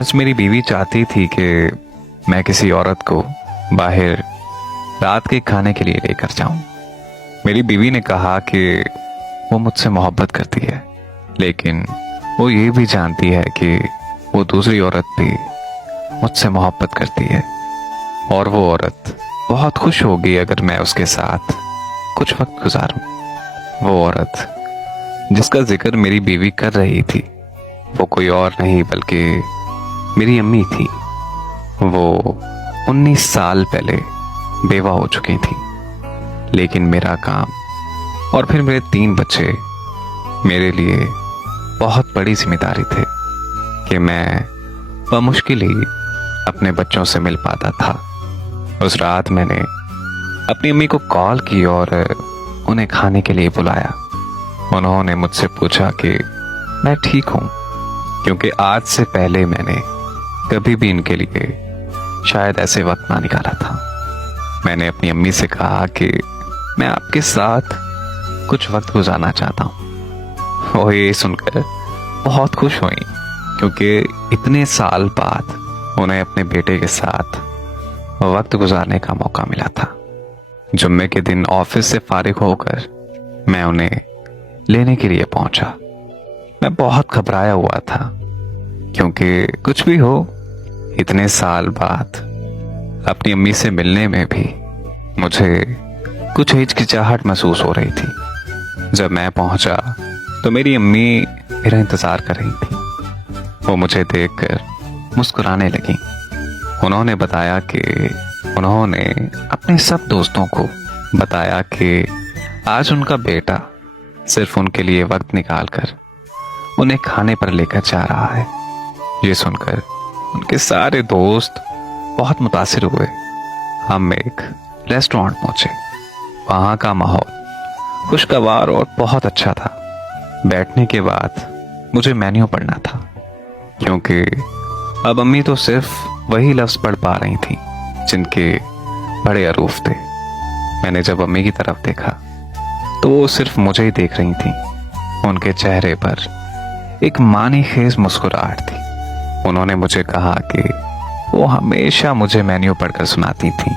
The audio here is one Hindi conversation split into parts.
बस मेरी बीवी चाहती थी कि मैं किसी औरत को बाहर रात के खाने के लिए लेकर जाऊं। मेरी बीवी ने कहा कि वो मुझसे मोहब्बत करती है, लेकिन वो ये भी जानती है कि वो दूसरी औरत भी मुझसे मोहब्बत करती है और वो औरत बहुत खुश होगी अगर मैं उसके साथ कुछ वक्त गुजारूं। वो औरत जिसका जिक्र मेरी बीवी कर रही थी वो कोई और नहीं बल्कि मेरी अम्मी थी। वो 19 साल पहले बेवा हो चुकी थी, लेकिन मेरा काम और फिर मेरे 3 बच्चे मेरे लिए बहुत बड़ी जिम्मेदारी थे कि मैं बमुश्किल ही अपने बच्चों से मिल पाता था। उस रात मैंने अपनी अम्मी को कॉल की और उन्हें खाने के लिए बुलाया। उन्होंने मुझसे पूछा कि मैं ठीक हूं, क्योंकि आज से पहले मैंने कभी भी इनके लिए शायद ऐसे वक्त ना निकाला था। मैंने अपनी अम्मी से कहा कि मैं आपके साथ कुछ वक्त गुजारना चाहता हूँ। वो ये सुनकर बहुत खुश हुई, क्योंकि इतने साल बाद उन्हें अपने बेटे के साथ वक्त गुजारने का मौका मिला था। जुम्मे के दिन ऑफिस से फारिग होकर मैं उन्हें लेने के लिए पहुंचा। मैं बहुत घबराया हुआ था, क्योंकि कुछ भी हो इतने साल बाद अपनी अम्मी से मिलने में भी मुझे कुछ हिचकिचाहट महसूस हो रही थी। जब मैं पहुंचा तो मेरी अम्मी मेरा इंतजार कर रही थी। वो मुझे देखकर मुस्कुराने लगी। उन्होंने बताया कि उन्होंने अपने सब दोस्तों को बताया कि आज उनका बेटा सिर्फ उनके लिए वक्त निकालकर उन्हें खाने पर लेकर जा रहा है। ये सुनकर उनके सारे दोस्त बहुत मुतासिर हुए। हम एक रेस्टोरेंट पहुंचे। वहां का माहौल खुशगवार और बहुत अच्छा था। बैठने के बाद मुझे मेन्यू पढ़ना था, क्योंकि अब अम्मी तो सिर्फ वही लफ्ज पढ़ पा रही थी जिनके बड़े अरूफ थे। मैंने जब अम्मी की तरफ देखा तो वो सिर्फ मुझे ही देख रही थी। उनके चेहरे पर एक मानी खेज मुस्कुराहट थी। उन्होंने मुझे कहा कि वो हमेशा मुझे मेन्यू पढ़कर सुनाती थी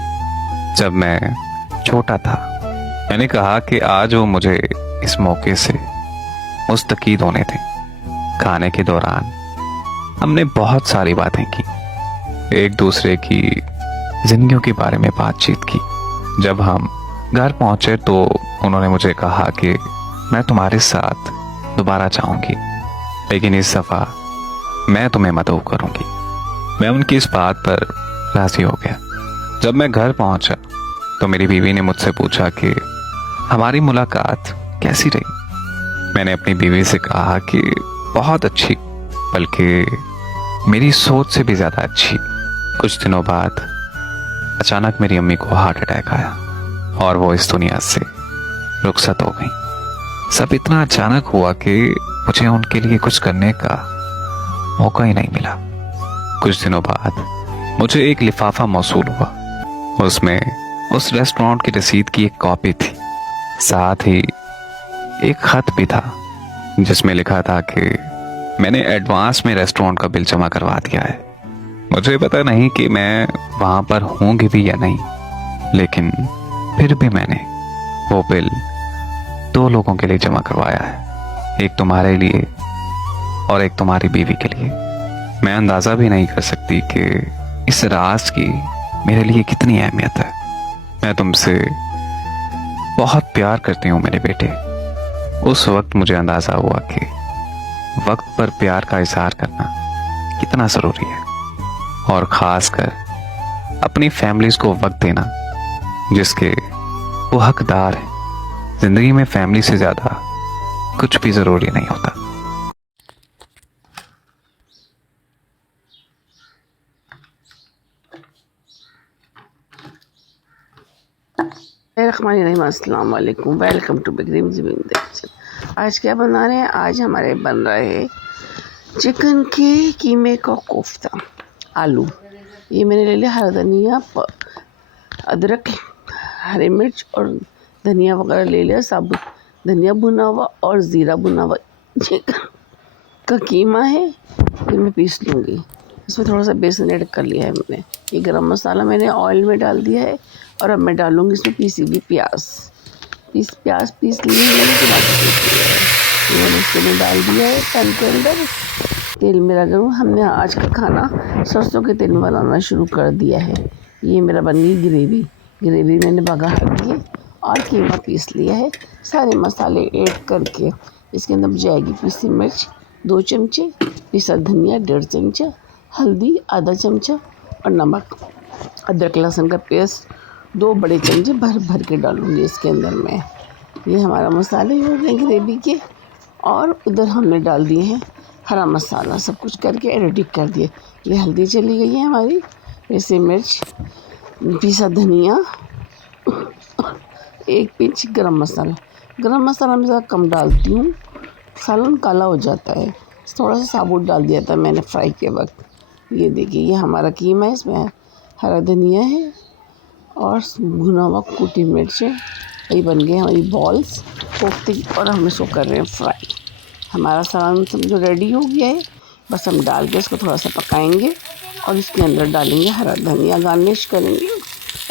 जब मैं छोटा था। मैंने कहा कि आज वो मुझे इस मौके से मुस्तकीद होने थे। खाने के दौरान हमने बहुत सारी बातें की, एक दूसरे की जिंदगियों के बारे में बातचीत की। जब हम घर पहुंचे तो उन्होंने मुझे कहा कि मैं तुम्हारे साथ दोबारा चाहूंगी, लेकिन इस दफा मैं तुम्हें मदद करूंगी। मैं उनकी इस बात पर राजी हो गया। जब मैं घर पहुंचा तो मेरी बीवी ने मुझसे पूछा कि हमारी मुलाकात कैसी रही। मैंने अपनी बीवी से कहा कि बहुत अच्छी, बल्कि मेरी सोच से भी ज्यादा अच्छी। कुछ दिनों बाद अचानक मेरी अम्मी को हार्ट अटैक आया और वो इस दुनिया से रुखसत हो गई। सब इतना अचानक हुआ कि मुझे उनके लिए कुछ करने का मौका ही नहीं मिला। कुछ दिनों बाद मुझे एक लिफाफा मौसूल हुआ। उसमें उस रेस्टोरेंट की रसीद की एक कॉपी थी, साथ ही एक खत भी था जिसमें लिखा था कि मैंने एडवांस में रेस्टोरेंट का बिल जमा करवा दिया है। मुझे पता नहीं कि मैं वहां पर होंगी भी या नहीं, लेकिन फिर भी मैंने वो बिल 2 लोगों के लिए जमा करवाया है, एक तुम्हारे लिए और एक तुम्हारी बीवी के लिए। मैं अंदाजा भी नहीं कर सकती कि इस राज की मेरे लिए कितनी अहमियत है। मैं तुमसे बहुत प्यार करती हूँ मेरे बेटे। उस वक्त मुझे अंदाजा हुआ कि वक्त पर प्यार का इजहार करना कितना जरूरी है, और खासकर अपनी फैमिलीज को वक्त देना जिसके वो हकदार है। जिंदगी में फैमिली से ज्यादा कुछ भी जरूरी नहीं होता। अस्सलाम वालेकुम, वेलकम टू बिगरीम ज़िंदगी। आज क्या बना रहे हैं? आज हमारे बन रहे हैं चिकन के कीमे का कोफ्ता, आलू। ये मैंने ले लिया हरा धनिया, अदरक, हरी मिर्च और धनिया वगैरह ले लिया। साबुत धनिया भुना हुआ और ज़ीरा भुना हुआ चिकन का कीमा है, फिर मैं पीस लूँगी। इसमें थोड़ा सा बेसन ऐड कर लिया है मैंने। ये गरम मसाला मैंने ऑयल में डाल दिया है और अब मैं डालूँगी इसमें पीसी हुई प्याज पीस लिए हैं मैंने, टमाटर पीस लिया है, ये मैंने इसके में डाल दिया है पैन के अंदर। तेल मेरा गर्म, हमने आज का खाना सरसों के तेल में बनाना शुरू कर दिया है। ये मेरा बन गई ग्रेवी मैंने बघार दी और कीमा पीस लिया है। सारे मसाले ऐड करके इसके अंदर जाएगी पीसी मिर्च 2 चमचे, पिसा धनिया 1.5 चमचा, हल्दी आधा चमचा और नमक। अदरक लहसुन का पेस्ट 2 बड़े चमचे भर के डालूँगी इसके अंदर मैं। ये हमारा मसाले हो गए ग्रेवी के। और उधर हमने डाल दिए हैं हरा मसाला, सब कुछ करके एडिट कर दिए। ये हल्दी चली गई है हमारी, वैसे मिर्च, पिसा धनिया, 1 पिंच गरम मसाला मैं ज़रा कम डालती हूँ, सालन काला हो जाता है। थोड़ा सा साबुत डाल दिया था मैंने फ्राई के वक्त। ये देखिए ये हमारा कीमा है, इसमें हरा धनिया है और भुना हुआ कुटी मिर्च है। ये बन गए हमारी बॉल्स कोफ्ते की और हम इसको कर रहे हैं फ्राई। हमारा सालन समझो रेडी हो गया है, बस हम डाल के इसको थोड़ा सा पकाएंगे और इसके अंदर डालेंगे हरा धनिया, गार्निश करेंगे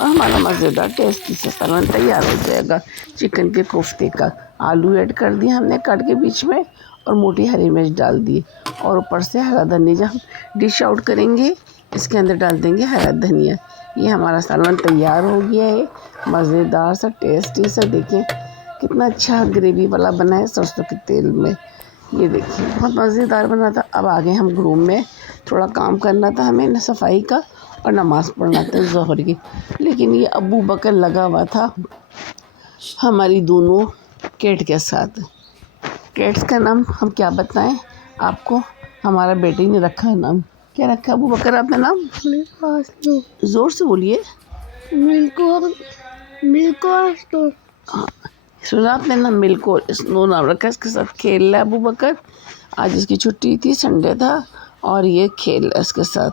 और हमारा मज़ेदार टेस्टी सा सालन तैयार हो जाएगा चिकन के कोफ्ते का। आलू ऐड कर दिया हमने काट के बीच में और मोटी हरी मिर्च डाल दी और ऊपर से हरा धनिया। जब हम डिश आउट करेंगे इसके अंदर डाल देंगे हरा धनिया। ये हमारा सालन तैयार हो गया है, मज़ेदार सा टेस्टी सा। देखिए कितना अच्छा ग्रेवी वाला बना है सरसों के तेल में। ये देखिए बहुत मज़ेदार बना था। अब आगे हम रूम में थोड़ा काम करना था हमें, न सफाई का और नमाज़ पढ़ना था ज़ोहर की। लेकिन ये अबू बकर लगा हुआ था हमारी दोनों कैट के साथ। कैट्स का नाम हम क्या बताएं आपको, हमारा बेटे ने रखा है नाम। क्या रखा अबू बकर आपने नाम? ज़ोर से बोलिए। मिल्को। हाँ, सुना आपने ना, मिल्को स्नो नाम रखा। इसके साथ खेल रहा है अबू बकर। आज इसकी छुट्टी थी, संडे था और ये खेल रहा है इसके साथ,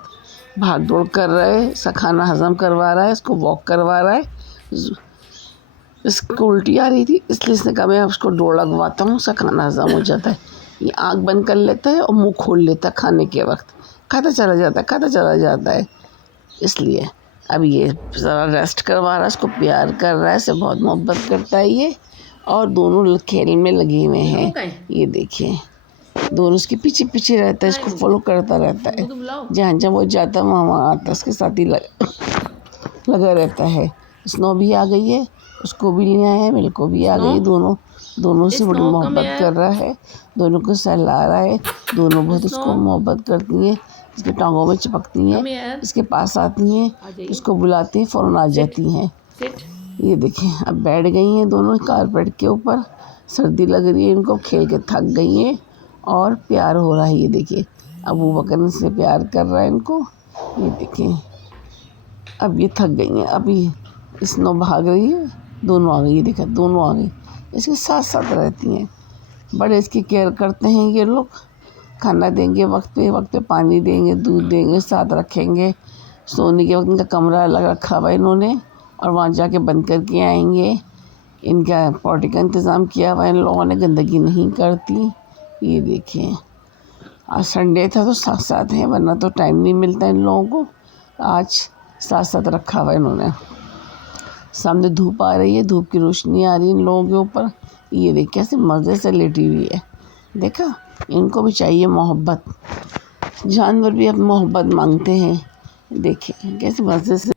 भाग दौड़ कर रहा है, इसका खाना हजम करवा रहा है, इसको वॉक करवा रहा है। इसको उल्टी आ रही थी इसलिए इसने कहा मैं उसको दौड़ लगवाता हूँ, उसका खाना हजम हो जाता है। ये आँख बंद कर लेता है और मुँह खोल लेता है खाने के वक्त, खाता चला जाता है। इसलिए अब ये ज़रा रेस्ट करवा रहा है, इसको प्यार कर रहा है, इसे बहुत मोहब्बत करता है ये। और दोनों खेल में लगे हुए हैं। ये देखिए दोनों इसके पीछे रहता है, इसको फॉलो करता रहता है। जहाँ वो जाता है वहाँ आता है, इसके साथ ही लगा रहता है। स्नो भी आ गई है, उसको भी ले आया है, मिल्को भी आ गई। दोनों से बड़ी मोहब्बत कर रहा है, दोनों को सहला रहा है। दोनों बहुत इसको मोहब्बत करती हैं, इसके टांगों में चिपकती हैं, इसके पास आती हैं, इसको बुलाती हैं, फ़ौरन आ जाती हैं। ये देखें अब बैठ गई हैं दोनों कारपेट के ऊपर। सर्दी लग रही है इनको, खेल के थक गई हैं और प्यार हो रहा है। ये देखिए अबू बकर से प्यार कर रहा है इनको। ये देखें अब ये थक गई हैं, अभी स्नो भाग रही है, दोनों आ गई। ये देखा दोनों आ गई, इसके साथ साथ रहती हैं। बड़े इसकी केयर करते हैं ये लोग, खाना देंगे वक्त पे पानी देंगे, दूध देंगे, साथ रखेंगे। सोने के वक्त इनका कमरा अलग रखा हुआ है इन्होंने और वहाँ जाके बंद करके आएंगे। इनका पॉटी का इंतज़ाम किया हुआ है इन लोगों ने, गंदगी नहीं करती। ये देखें आज संडे था तो साथ साथ हैं, वरना तो टाइम नहीं मिलता इन लोगों को। आज साथ साथ रखा हुआ है इन्होंने। सामने धूप आ रही है, धूप की रोशनी आ रही है इन लोगों के ऊपर। ये देख कैसे मज़े से लेटी हुई है। देखा इनको भी चाहिए मोहब्बत, जानवर भी अब मोहब्बत मांगते हैं। देखें कैसे मज़े से